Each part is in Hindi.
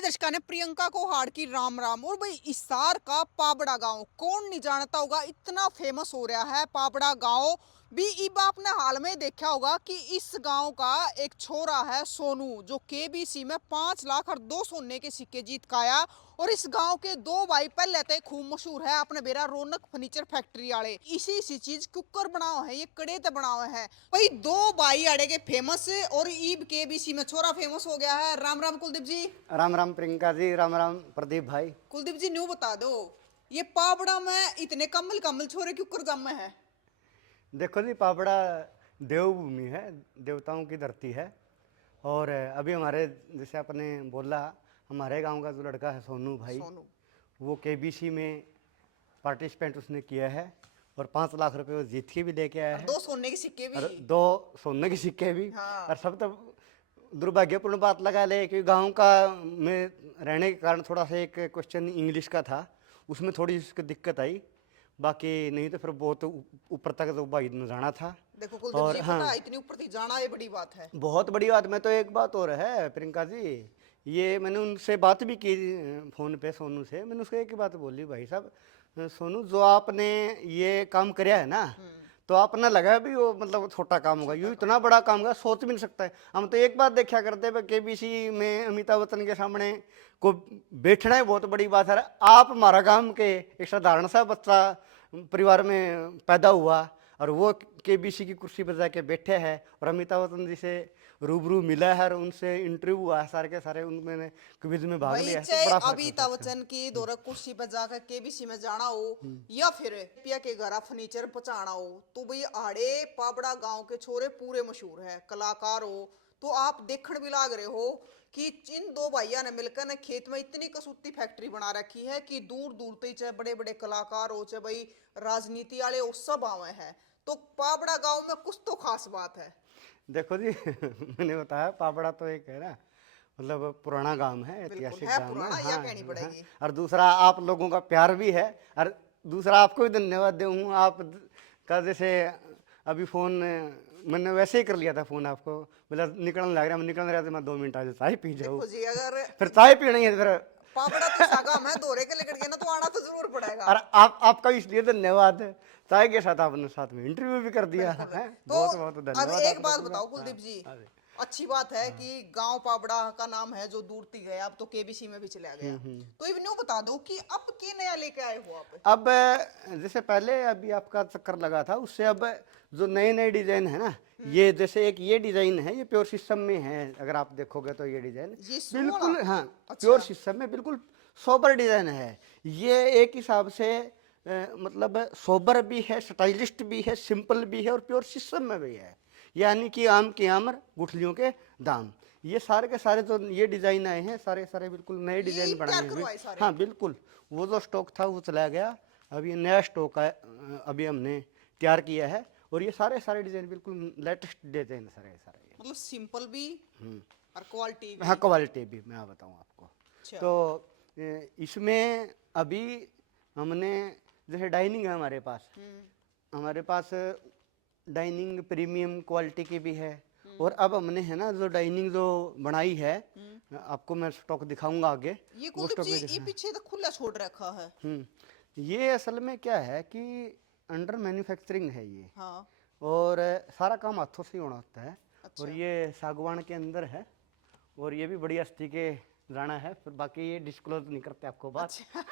दर्शका ने प्रियंका को हाड़ की राम राम। और भाई इसार का पाबड़ा गांव कौन नहीं जानता होगा, इतना फेमस हो रहा है पाबड़ा गांव भी। इब आपने हाल में देखा होगा कि इस गांव का एक छोरा है सोनू, जो केबीसी में 5 लाख और 2 सोने के सिक्के जीत का आया। और इस गांव के दो भाई पहले तो खूब मशहूर है अपने बेरा रौनक फर्नीचर फैक्ट्री वाले, इसी चीज कुकर बनाओ है, ये कड़े तो बनाओ है भाई। दो भाई अड़े के फेमस, और ईब केबीसी में छोरा फेमस हो गया है। राम राम कुलदीप जी। राम राम प्रियंका जी, राम राम प्रदीप भाई। कुलदीप जी न्यू बता दो, ये पापड़ा में इतने कमल कमल छोरे क्यों कर जम है? देखो जी, पापड़ा देवभूमि है, देवताओं की धरती है। और अभी हमारे जैसे आपने बोला, हमारे गांव का जो लड़का है सोनू भाई, सोनू वो केबीसी में पार्टिसिपेंट उसने किया है और 5 लाख रुपए वो जीत के भी लेके आया और है। 2 सोने के सिक्के भी। और 2 सोने के सिक्के भी। और हाँ। सब तो दुर्भाग्यपूर्ण बात लगा ले कि गांव का में रहने के कारण थोड़ा सा एक क्वेश्चन इंग्लिश का था, उसमें थोड़ी उसकी दिक्कत आई। बाकी नहीं तो फिर बहुत ऊपर तक तो भाई ने जाना था। देखो कुलदीप और जी, हाँ, पता है इतनी ऊपर तक जाना ये बड़ी बात है। बहुत बड़ी बात। मैं तो एक बात और है प्रियंका जी, ये मैंने उनसे बात भी की फ़ोन पे, सोनू से मैंने उसको एक ही बात बोली, भाई साहब सोनू जो आपने ये काम कराया है ना, तो आप ना लगा भी वो मतलब छोटा काम होगा, यूँ इतना बड़ा काम होगा सोच भी नहीं सकता है। हम तो एक बात देखा करते हैं केबीसी में अमिताभ बच्चन के सामने को बैठना ही बहुत बड़ी बात है। आप हमारा काम के एक साधारण सा बच्चा परिवार में पैदा हुआ और वो केबीसी की कुर्सी पर जाके बैठे हैं और अमिताभ बच्चन जी से रूबरू मिला है और उनसे इंटरव्यू हुआ है, सारे के सारे उनमें क्विज में भाग भाई लिया है, तो चाहे बड़ा फर्क होता अमिताभ है। बच्चन की दौरा कुर्सी पर जाकर केबीसी में जाना हो, या फिर पिया के घर फर्नीचर पहुंचाना हो, तो भाई आड़े पाबड़ा गांव के छोरे पूरे मशहूर है। कलाकार हो तो आप देखण भी लाग रहे हो कि इन दो भाइयों ने मिलकर ने खेत में इतनी कसूती फैक्ट्री बना रखी है कि दूर दूर तक चाहे बड़े बड़े कलाकार हो, चाहे भाई राजनीति वाले हो, सब आवे हैं। तो पाबड़ा गांव में कुछ तो खास बात है। देखो जी मैंने बताया पापड़ा तो एक है ना, मतलब पुराना गांव है, बिल्कुल ऐतिहासिक है गांव है। पुराना, या हाँ कहनी हाँ। पड़ेगी। और दूसरा आप लोगों का प्यार भी है। और दूसरा आपको भी धन्यवाद दूँ, आप का जैसे अभी फ़ोन मैंने वैसे ही कर लिया था फ़ोन आपको, बोला निकलने लग रहा, मैं निकल रहा था, मैं 2 मिनट आज चाय पी जाऊँ। देखो जी, अगर फिर चाय पीनी है फिर। पापड़ा तो सागा में दोरे के लेकर गया ना, तो आना तो जरूर पड़ेगा। और आपका इसलिए धन्यवाद है, चाय के साथ आपने साथ में इंटरव्यू भी कर दिया बिल्कुल। है, तो बहुत बहुत अब धन्यवाद एक आपका बात पूरा। बताओ हाँ कुलदीप जी, हाँ। अच्छी बात है कि गांव पाबड़ा का नाम है जो दूर तक गया, अब तो केबीसी में भी चला गया। तो इब न्यू बता दो कि अब के नया लेके आए हो आप? अब जैसे पहले अभी आपका चक्कर लगा था, उससे अब जो नए नए डिजाइन है ना, ये जैसे एक ये डिजाइन है, ये प्योर सिस्टम में है, अगर आप देखोगे तो ये डिजाइन ये शुरू वाला? बिल्कुल, हाँ, प्योर अच्छा। सिस्टम में बिल्कुल सोबर डिजाइन है। ये एक हिसाब से मतलब सोबर भी है, स्टाइलिस्ट भी है, सिंपल भी है और प्योर सिस्टम में भी है। यानी कि आम की आमर गुठलियों के दाम, ये सारे के सारे जो ये डिजाइन आए हैं, सारे सारे बिल्कुल नए ये डिजाइन बनाए तैयार हुए। करवाए सारे? हाँ बिल्कुल, वो जो स्टॉक था वो चला गया, अभी नया स्टॉक है, अभी हमने तैयार किया है। और ये सारे सारे डिजाइन बिल्कुल लेटेस्ट डिजाइन सारे सारे ये। मतलब सिंपल भी और क्वालिटी हाँ, भी। क्वालिटी भी मैं बताऊँ आपको। अच्छा। तो इसमें अभी हमने जैसे डाइनिंग है हमारे पास, हमारे पास डाइनिंग प्रीमियम क्वालिटी की भी है। और अब हमने है ना जो डाइनिंग जो बनाई है, आपको मैं स्टॉक दिखाऊंगा आगे, ये वो कुलदीप स्टॉक जी, में ये दिखा। पीछे तो खुला छोड़ रखा है। ये असल में क्या है कि अंडर मैन्युफैक्चरिंग है ये, हाँ। और सारा काम हाथों से ही होना होता है। और अच्छा। ये सागवान के अंदर है, और ये भी बड़ी हस्ती के जाना है, फिर बाकी ये डिस्क्लोज नहीं करते आपको बात। अच्छा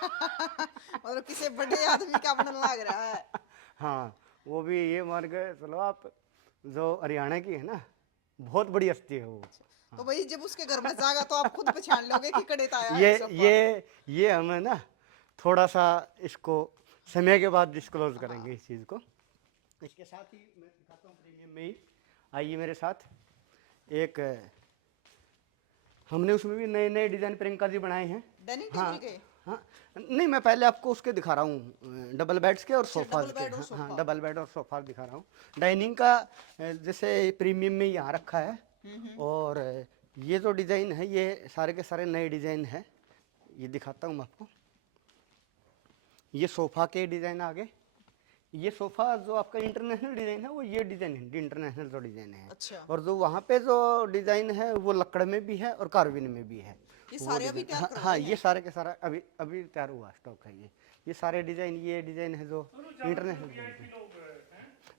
मतलब किसी बड़े आदमी का बनने लग रहा है। हाँ, वो भी ये मान के चलो आप, जो हरियाणा की है ना, बहुत बड़ी हस्ती है वो। तो भाई जब उसके घर में जाएगा तो आप खुद पहचान लोगे कि कड़े आया है ये सोफा। ये ये हमें ना थोड़ा सा इसको समय के बाद डिस्क्लोज करेंगे हाँ। इस चीज़ को। इसके साथ ही मैं दिखाता हूँ प्रीमियम में ही, आइए मेरे साथ। एक हमने उसमें भी नए नए डिज़ाइन प्रियंका जी बनाए हैं। डाइनिंग हाँ टेबल के? हाँ, नहीं मैं पहले आपको उसके दिखा रहा हूँ, डबल बेड्स के और अच्छा, सोफाज डबल के। बेड और हाँ हाँ, सोफा। डबल बेड और सोफा दिखा रहा हूँ। डाइनिंग का जैसे प्रीमियम में यहाँ रखा है। और ये जो डिज़ाइन है ये सारे के सारे नए डिज़ाइन है, ये दिखाता हूँ मैं आपको। ये सोफ़ा के डिज़ाइन आ गए। ये सोफ़ा जो आपका इंटरनेशनल डिज़ाइन है वो ये डिज़ाइन है, इंटरनेशनल जो डिज़ाइन है। अच्छा। और जो वहाँ पे जो डिज़ाइन है वो लकड़ में भी है और कार्बिन में भी है। ये वो सारे अभी डिजाइन, तैयार हाँ, कर हाँ, रहे ये हैं। सारे के सारा अभी अभी तैयार हुआ स्टॉक है ये सारे डिजाइन, ये डिजाइन है जो इंटरनेशनल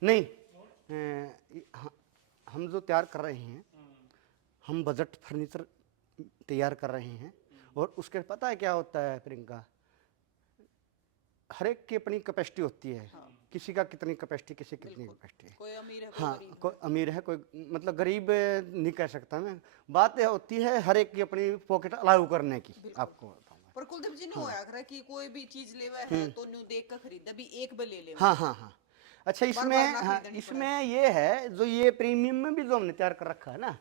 नहीं, हम जो तैयार कर रहे हैं, हम बजट फर्नीचर तैयार कर रहे हैं। और उसके पता है क्या होता है प्रियंका, हर एक की अपनी कैपेसिटी होती है। किसी का कितनी कैपेसिटी, किसी की कितनी कैपेसिटी है। कोई अमीर है, कोई हाँ, गरीब है। कोई अमीर है, कोई मतलब गरीब नहीं कह सकता मैं। बात यह होती है हर एक की अपनी पॉकेट अलाउ करने की, आपको बताऊंगा। पर कुलदीप जी ने होया करे कि कोई भी चीज लेवे है तो न्यू देख कर खरीदे, भी एक बार ले ले, हाँ, हाँ, हाँ। अच्छा, बार इसमें, बार ना हाँ, खरीदनी इसमें ये है जो ये प्रीमियम में भी जो हमने तैयार कर रखा है ना,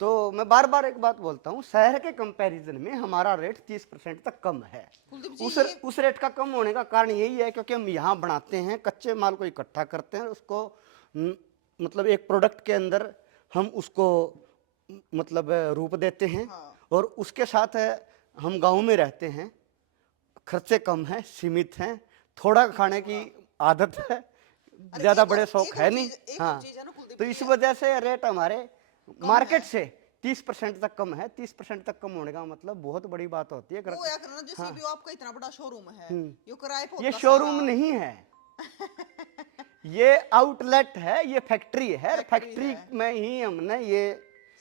तो मैं बार बार एक बात बोलता हूँ, शहर के कंपैरिजन में हमारा रेट 30% तक कम है। कुलदीप जी उस ये उस रेट का कम होने का कारण यही है क्योंकि हम यहाँ बनाते हैं, कच्चे माल को इकट्ठा करते हैं, उसको मतलब एक प्रोडक्ट के अंदर हम उसको मतलब रूप देते हैं। हाँ। और उसके साथ हम गांव में रहते हैं, खर्चे कम हैं, सीमित हैं, थोड़ा खाने की आदत है, अरे ज्यादा एक बड़े और शौक एक है और नहीं। चीज, एक और हाँ, चीज है ना कुलदीप तो जी, इस वजह से रेट हमारे कम मार्केट है। से 30% तक कम है। 30% तक कम होने का मतलब बहुत बड़ी बात होती है। वो या करना जैसे हाँ, भी आपका इतना बड़ा शोरूम है, यो किराए पे ये होता शोरूम सारा। नहीं है, ये आउटलेट है, ये फैक्ट्री है। फैक्ट्री फैक्ट्री है, में ही हमने ये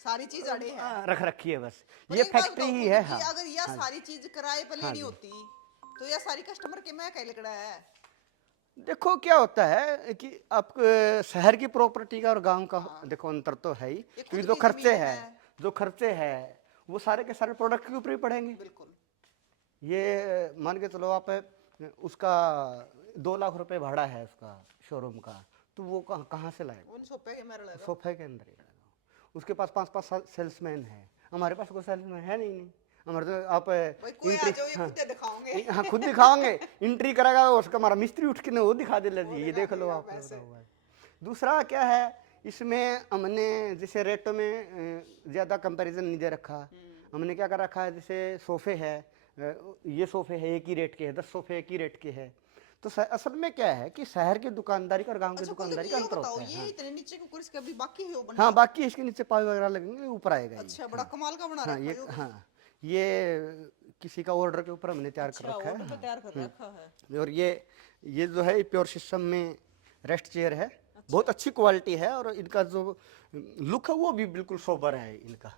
सारी चीज अड़े है। रख रखी है बस, पर ये एक बात फैक्ट्री बताओ ही है। कुलदीप जी, हाँ, अगर यह हाँ जी, सारी चीज किराए पे हाँ लेनी जी। होती तो यह सारी कस्टमर के मैं कह लिखड़ा है। देखो क्या होता है कि आप शहर की प्रॉपर्टी का और गांव का हाँ। देखो अंतर तो है ही, ये क्योंकि खुद जो की खर्चे जमीन हैं, है। जो खर्चे हैं वो सारे के सारे प्रोडक्ट के ऊपर ही पड़ेंगे। बिल्कुल। ये मान के चलो आप, उसका 2 लाख रुपए भाड़ा है उसका शोरूम का, तो वो कहाँ कहाँ से लाएगा? उन सोफे के मेरे लगा। सोफे के अंदर ही रहेगा। उसके पास 5-5 सेल्समैन है, हमारे पास कोई सेल्समैन है नहीं। हमारे तो आप भाई कोई आ एंट्री, जाओ, ये हाँ, खुद दिखाओगे। हाँ, खुद दिखाओगे। एंट्री करेगा उसका, हमारा मिस्त्री उठ के ना वो दिखा दे ले वो जी, ये दिखा देख लो देगा आप वैसे। बताओ भाई। दूसरा क्या है, इसमें हमने जैसे रेटों में ज़्यादा कंपैरिजन नहीं दे रखा। हमने क्या कर रखा है, जैसे सोफे है, ये सोफे है एक ही रेट के है, 10 सोफे एक ही रेट के है। तो असल में क्या है कि शहर की दुकानदारी का और गांव की अच्छा कुलदीप दुकानदारी जी का ये अंतर बताओ, होता है। ये हाँ, इतने नीचे को कुर्सी अभी बाकी है वो बनना। हाँ, बाकी इसके नीचे पावे वगैरह लगेंगे, ऊपर आएगा ये। अच्छा, बड़ा कमाल का बना हाँ, रखा है ये, यो। हाँ, ये किसी का ऑर्डर के ऊपर हमने तैयार कर अच्छा, रखा है। ऑर्डर पे तैयार कर रखा है। हाँ। और ये जो है प्योर सिस्टम में रेस्ट चेयर है, बहुत अच्छी क्वालिटी है। और इनका जो लुक है वो भी बिल्कुल सोबर है इनका।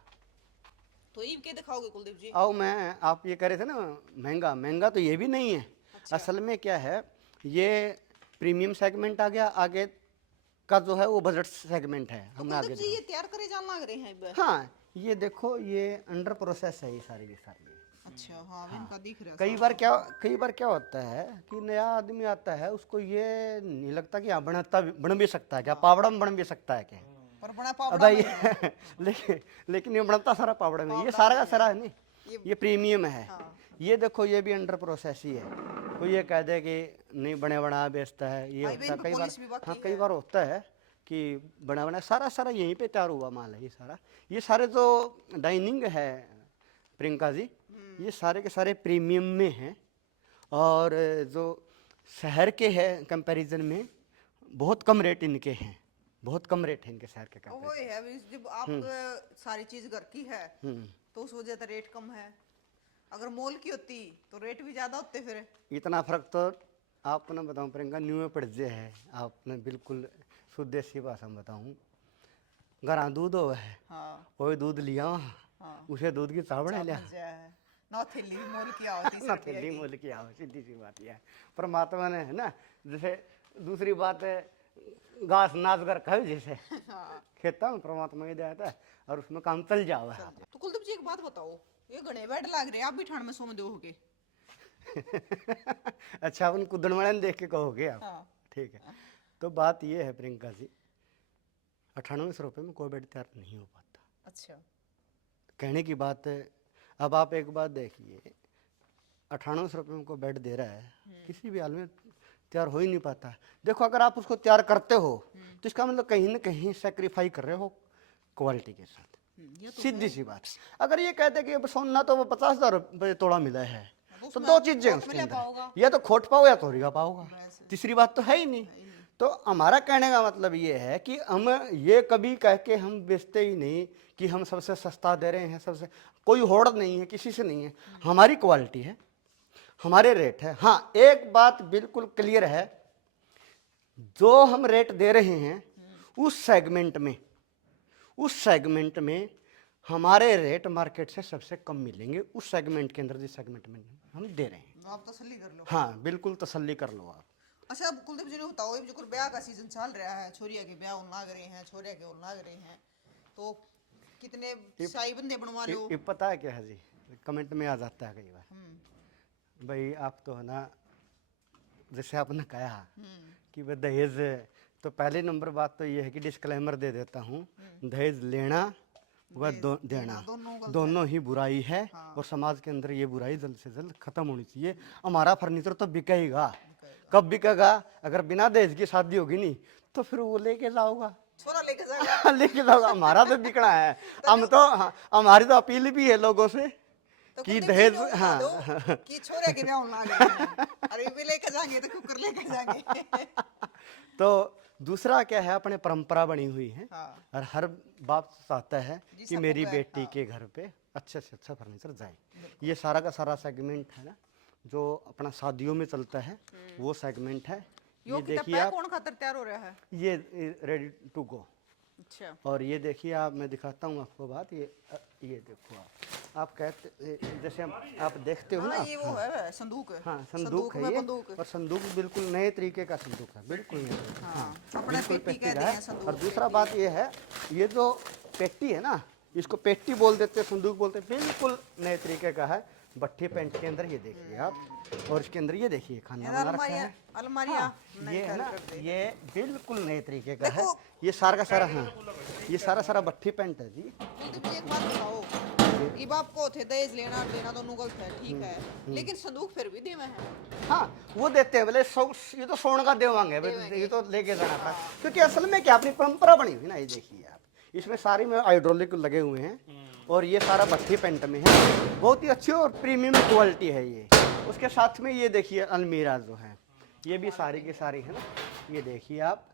तो ये के दिखाओगे कुलदीप जी? आओ, मैं आप ये कह रहे थे ना महंगा, महंगा तो ये भी नहीं है। अच्छा। असल में क्या है, ये प्रीमियम सेगमेंट आ गया, आगे का जो है वो बजट सेगमेंट है। तो हमने आगे कुलदीप जी दिखाया। ये तैयार करे जान लग रहे हैं इब। हाँ, ये देखो, ये अंडर प्रोसेस है ये सारी की सारी। अच्छा, हाँ, इनका दिख रहा है कई बार क्या होता है कि नया आदमी आता है, उसको ये नहीं लगता कि हाँ बन भी सकता है क्या, पावड़ा में बन भी सकता है क्या। पर बड़ा अब पावड़ा भाई में है। लेकिन ये बनता सारा पावड़ा में, ये पावड़ा सारा में का सारा है नहीं, ये- ये प्रीमियम है। हाँ। ये देखो, ये भी अंडर प्रोसेस ही है। कोई ये कह दे कि नहीं बने बना बेचता है, ये भाई होता है बहन पे कई बार। पॉलिश भी बाकी हाँ, कई है। बार होता है कि बना बना सारा सारा यहीं पे तैयार हुआ माल है ये सारा। ये सारे जो डाइनिंग है प्रियंका जी, ये सारे के सारे प्रीमियम में हैं। और जो शहर के हैं कंपैरिजन में बहुत कम रेट इनके हैं, बहुत कम रेट है इनके शहर के वो कंपैरिजन। है अभी जब आप सारी चीज घर की है तो उस वजह से रेट कम है। अगर मॉल की होती तो रेट भी ज्यादा होते फिर। इतना फर्क तो आपको ना बताऊं प्रियंका, न्यू में पड़ जे है। आपने बिल्कुल शुद्ध देसी भाषा में बताऊं, घर दूध हो है, हाँ, वो दूध लिया, हाँ। उसे दूध की चाह बना लिया। मजा है ना, थैली भी मॉल की आवती ना थैली मोल की आओ, सीधी सी बात यह है। परमात्मा ने है ना, जैसे दूसरी बात है, घास नाच कर खाओ जैसे खेता में परमात्मा ही देता है और उसमें काम चल जाओ है। तो कुलदीप जी एक बात बताओ, ये घने बेड लग रहे हैं, आप भी ठंड में सो दो होगे। अच्छा, उन कुदन वाले ने देख के कहोगे आप। हाँ। ठीक है, तो बात ये है प्रियंका जी, 9800 रुपये में कोई बेड तैयार नहीं हो पाता। अच्छा। कहने की बात है। अब आप एक बात देखिए, 9800 रुपये में कोई बेड दे रहा है, किसी भी हाल में तैयार हो ही नहीं पाता। देखो, अगर आप उसको तैयार करते हो तो इसका मतलब कहीं ना कहीं सेक्रीफाई कर रहे हो क्वालिटी के साथ। ये तो सीधी सी बात। अगर ये कहते कि अब सोना तो वो 50,000 रुपये तोड़ा मिला है, तो उसमें दो आप चीजें खोट उसके में ले अंदर, पाओगा। या तो खोट पाओ या तोड़ेगा पाओगा। वैसे। तीसरी बात तो है ही नहीं। तो हमारा कहने का मतलब ये है कि हम ये कभी कह के हम बेचते ही नहीं कि हम सबसे सस्ता दे रहे हैं, सबसे कोई होड़ नहीं है, किसी से नहीं है। हमारी क्वालिटी है, हमारे रेट है। हाँ, एक बात बिल्कुल क्लियर है, जो हम रेट दे रहे हैं उस सेगमेंट में हमारे रेट मार्केट से सबसे कम मिलेंगे। उस सेगमेंट के अंदर, जिस सेगमेंट में हम दे रहे हैं, आप तसल्ली कर लो। हाँ बिल्कुल तसल्ली कर लो आप। अच्छा, अब कुलदीप जी ने बताओ, ये जो ब्याह का सीजन चल रहा है, छोरिया के ब्याह होने लग रहे हैं, छोरिया के होने लग रहे हैं, तो कितने शाही बंदे बनवा लो। ये पता है क्या है जी, कमेंट में आ जाता है कई बार, भाई आप तो है ना, जैसे आपने कहा कि वह दहेज, तो पहले नंबर बात तो ये है कि डिस्क्लेमर दे देता हूँ, दहेज लेना व देना दोनों ही बुराई है। और समाज के अंदर ये बुराई जल्द से जल्द खत्म होनी चाहिए। हमारा फर्नीचर तो बिकेगा, कब बिकेगा? अगर बिना दहेज की शादी होगी नहीं तो फिर वो लेके जाओगा, छोरा लेके जाएगा। लेके जाओगा। हमारा तो बिकना है। हम तो हमारी तो अपील भी है लोगों से तो कि कुलदीप जी दहेज, ने वो बता हाँ दो कि छोरे के ब्याह होने लग रहे हैं, अरे भी लेके जाएंगे तो कुकर लेके जाएंगे। तो दूसरा क्या है, अपने परंपरा बनी हुई है, हाँ। और हर बाप चाहता है कि जिसका मेरी पुत्र है, बेटी हाँ। के घर पे अच्छे से अच्छा फर्नीचर जाए। ये सारा का सारा सेगमेंट है ना, जो अपना शादियों में चलता है, वो सेगमेंट है। यो ये किताब देखिए पे आप, कौन खातर तैयार हो रहा है? ये रेडी टू गो। अच्छा। और ये देखिए आप, मैं दिखाता हूँ आपको बात, ये देखो आप कहते, जैसे आप देखते हो ना, हाँ, ये वो है संदूक है। हाँ संदूक है में ये, बंदूक। और संदूक बिल्कुल नए तरीके का संदूक है, बिल्कुल नए तरीके का। हाँ, अपने बिल्कुल पेटी पेटी कहते का है। हैं संदूक, और दूसरा पेटी। बात ये है, ये जो पेटी है ना, इसको पेटी बोल देते हैं, संदूक बोलते हैं, बिल्कुल नए तरीके का है। भट्ठी पेंट के अंदर ये देखिए आप, और इसके अंदर ये देखिए खाना बना रखा है। अलमारियाँ हाँ, ये है ना, ये बिल्कुल नए तरीके का है। देखो। ये सारा का सारा, हाँ ये सारा सारा भट्ठी पेंट है जी। कुलदीप जी एक बात बताओ, ये बाप को थे दहेज लेना देना दोनों गलत है, ठीक है, लेकिन संदूक फिर भी देवा है। हाँ वो देते हैं, बोले ये तो सोने का देवांगे, ये तो लेके जाना था। क्योंकि असल में क्या, अपनी परंपरा बनी हुई ना। ये देखिए आप, इसमें सारी में हाइड्रोलिक लगे हुए हैं, और ये सारा भट्ठी पेंट में है, बहुत ही अच्छी और प्रीमियम क्वालिटी है ये। उसके साथ में ये देखिए अलमीरा जो है, ये भी सारी की सारी है ना, ये देखिए आप,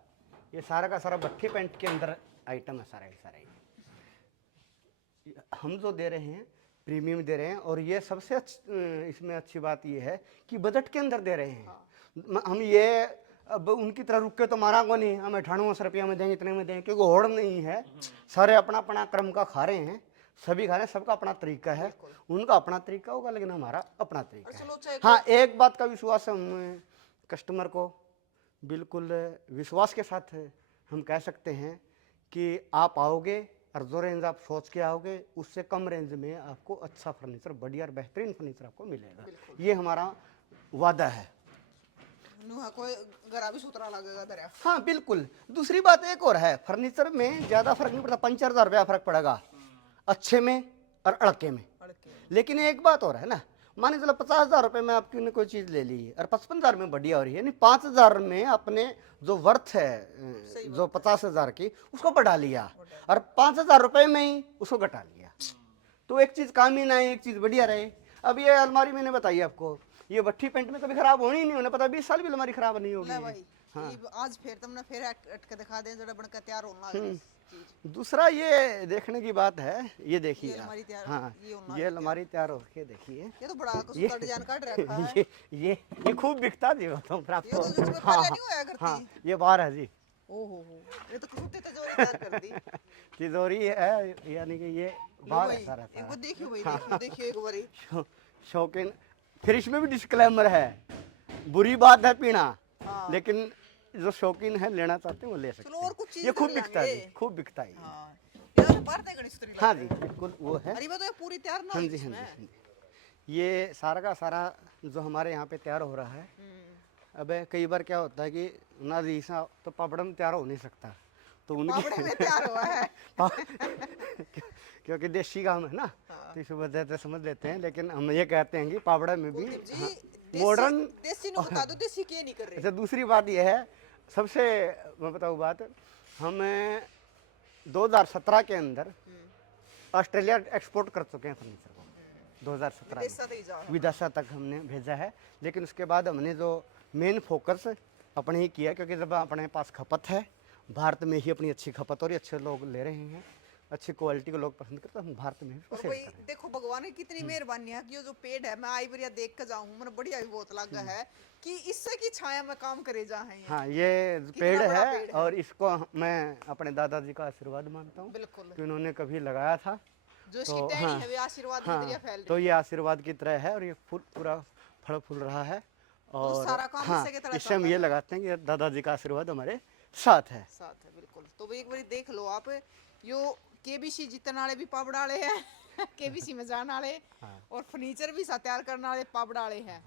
ये सारा का सारा भट्ठी पेंट के अंदर आइटम है सारा का सारा। हम जो दे रहे हैं प्रीमियम दे रहे हैं, और ये सबसे इसमें अच्छी बात ये है कि बजट के अंदर दे रहे हैं। हम ये अब उनकी तरह रुक के तो मारा को नहीं, हम 98 रुपया में देंगे, इतने में देंगे, क्योंकि होड़ नहीं है। सारे अपना अपना क्रम का खा रहे हैं, सभी खा रहे हैं, सबका अपना तरीका है। उनका अपना तरीका होगा, लेकिन हमारा अपना तरीका है। हाँ, एक बात का विश्वास है, हम कस्टमर को बिल्कुल विश्वास के साथ हम कह सकते हैं कि आप आओगे और जो रेंज आप सोच के आओगे, उससे कम रेंज में आपको अच्छा फर्नीचर, बढ़िया और बेहतरीन फर्नीचर आपको मिलेगा। ये हमारा वादा है। कोई गरा भी सुथरा लगेगा दरिया। हाँ बिल्कुल। दूसरी बात एक और है, फर्नीचर में ज़्यादा फर्क नहीं पड़ता, 5-4 रुपया फर्क पड़ेगा अच्छे में और अड़के में। लेकिन एक बात और है ना, मान के चलो 50,000 रुपये में आपकी ने कोई चीज़ ले ली और 55,000 में बढ़िया हो रही है, नहीं 5,000 में अपने जो वर्थ है, जो 50,000 की, उसको बढ़ा लिया, और 5,000 रुपये में ही उसको घटा लिया, तो एक चीज़ काम ही ना है, एक चीज़ बढ़िया रहे। अब ये अलमारी मैंने बताई आपको, ये भट्ठी पेंट में कभी खराब होनी ही नहीं, उन्हें पता 20 साल भी अलमारी खराब नहीं होगी। भाई आज फिर तुमने फिर अटके दिखा दें, जरा बनकर तैयार होना है। दूसरा ये देखने की बात है, ये देखिए हाँ, ये अलमारी तैयार होके देखिए, ये तो बड़ा कुछ डिजाइन काट रखा है। ये खूब बिकता जी, बताऊं फिर आपको। ये तो जिसमें पहले नहीं होया करती। हाँ, ये बाहर है जी। ओहो, ये तो कुत्ते तिजोरी तैयार कर दी। तिजोरी है, यानी कि ये बाहर है सारा। एक बार देखियो भाई, देखियो एक बारी। शौकीन, फिर इसमें भी डिस्क्लेमर है, बुरी बात है पीना, लेकिन जो शौकीन है लेना चाहते हैं वो ले सकते हैं। ये खूब बिकता है, खूब बिकता है। हाँ जी बिल्कुल वो है। अरे तो पूरी तैयार ना। हाँ जी हाँ जी। ये सारा का सारा जो हमारे यहाँ पे तैयार हो रहा है। अबे कई बार क्या होता है कि ना जी तो पापड़ में तैयार हो नहीं सकता, तो उनके में तैयार हुआ है। क्योंकि देसी काम है ना, तो इस वजह से समझ लेते हैं, लेकिन हम ये कहते हैं कि पापड़ा में भी मॉडर्न। देसी नु बता दो, देसी क्या नहीं कर रहे। अच्छा दूसरी बात यह है, सबसे मैं बताऊँ बात, हम 2017 के अंदर ऑस्ट्रेलिया एक्सपोर्ट कर चुके हैं फर्नीचर को। 2017 में विदेशा तक हमने भेजा है, लेकिन उसके बाद हमने जो मेन फोकस अपने ही किया, क्योंकि जब अपने पास खपत है, भारत में ही अपनी अच्छी खपत और अच्छे लोग ले रहे हैं, अच्छी क्वालिटी को लोग पसंद करते हैं, हम भारत में इसको और सेल भाई कर रहे हैं। देखो भगवान की कितनी मेहरबानी है कि ये जो पेड़ है मैं आई बढ़िया देख के जाऊं मैंने बढ़िया भी बहुत लगा है कि इससे की छाया में काम करे जा है हाँ, ये कितना पेड़ बड़ा है पेड़ है और इसको मैं अपने दादाजी का आशीर्वाद मानता हूँ बिल्कुल कि उन्होंने कभी लगाया था। जो इसकी तो टहनी हाँ है वे आशीर्वाद की तरह हाँ, फैल तो रही ये है आशीर्वाद की तरह है और ये फूल पूरा फल फूल रहा है। तो और सारा काम हाँ, इसी की तरह इससे चल हम रहा ये है लगाते हैं कि दादाजी का आशीर्वाद हमारे साथ है। साथ है बिल्कुल तो भाई एक बार देख लो आप यो केबीसी जीतने वाले भी पापड़ वाले हैं केबीसी में जाने वाले हाँ और फर्नीचर भी सा तैयार करने वाले पापड़ वाले हैं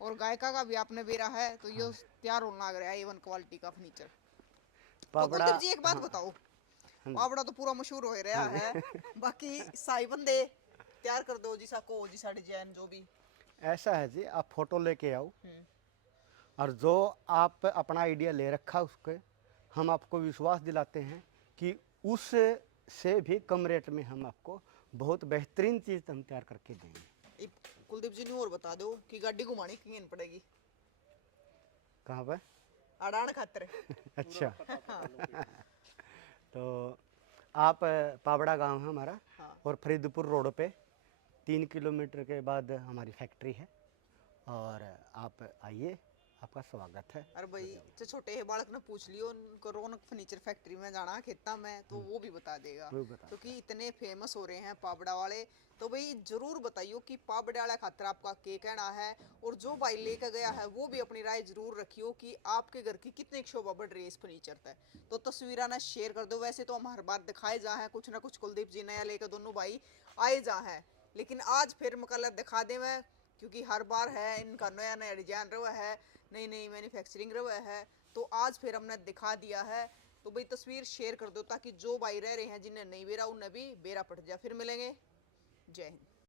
और गायका का भी आपने बेरा है तो यो तैयार होने लग रहा है A1 क्वालिटी का फर्नीचर तो पापड़ा। कुलदीप जी एक बात हाँ बताओ हाँ जी, पापड़ा तो पूरा मशहूर हो रहा हाँ जी। है बाकी साई बंदे तैयार कर दो जिसा को जिसा डिजाइन जो भी ऐसा है जी, आप फोटो लेके आओ हम्म, और जो आप अपना आइडिया ले रखा उसके हम आपको विश्वास दिलाते हैं कि उस से भी कम रेट में हम आपको बहुत बेहतरीन चीज़ हम तैयार करके देंगे। एक कुलदीप जी ने और बता दो कि गाड़ी घुमानी किन पड़ेगी कहाँ पर? अड़ान खातर अच्छा, हाँ तो आप पाबड़ा गांव है हमारा हाँ और फरीदपुर रोड पे 3 किलोमीटर के बाद हमारी फैक्ट्री है और आप आइए, आपका स्वागत है। अरे भाई जो छोटे है बालक ने पूछ लियो उनको रौनक फर्नीचर फैक्ट्री में जाना है खेता में तो वो भी बता देगा वो बता क्योंकि इतने फेमस हो रहे हैं पापड़ा वाले तो भाई जरूर बताइयो कि पापड़ा वाला खातर आपका क्या कहना है और जो भाई लेकर गया है वो भी अपनी राय जरूर रखियो कि आपके घर की कितनी शोभा बढ़ रही है इस फर्नीचर तक तो तस्वीर ना शेयर कर दो वैसे तो हम हर बार दिखाए जा है कुछ ना कुछ कुलदीप जी नया लेकर दोनों भाई आए जा है लेकिन आज फिर मकल दिखा दे मैं क्योंकि हर बार है इनका नया नया डिजाइन रहा है नई नई मैन्युफैक्चरिंग रहा है तो आज फिर हमने दिखा दिया है तो भाई तस्वीर शेयर कर दो ताकि जो भाई रह रहे हैं जिन्हें नहीं बेरा उन्हें भी बेरा पड़ जाए फिर मिलेंगे जय हिंद